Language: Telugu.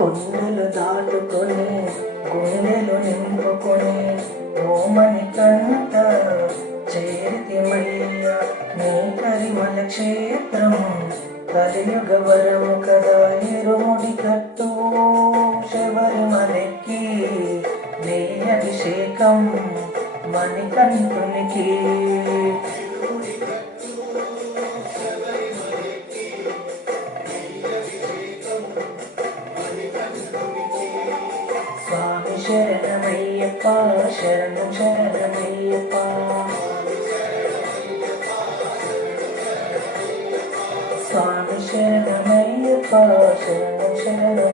కొండలు దాటుకొని గుండెలు నింపుకొని ఓమని కంట చేరితిమయ్య నీ కరిమల క్షేత్రం కలియుగ వరము కదా ఇరుముడి కట్టు శబరిమలెక్కి నీ అభిషేకం మణికంఠునికి స్వామి శరణమయ్యప్ప శరణం శరణమయ్యప్ప స్వామి శరణమయ్యప్ప శరణం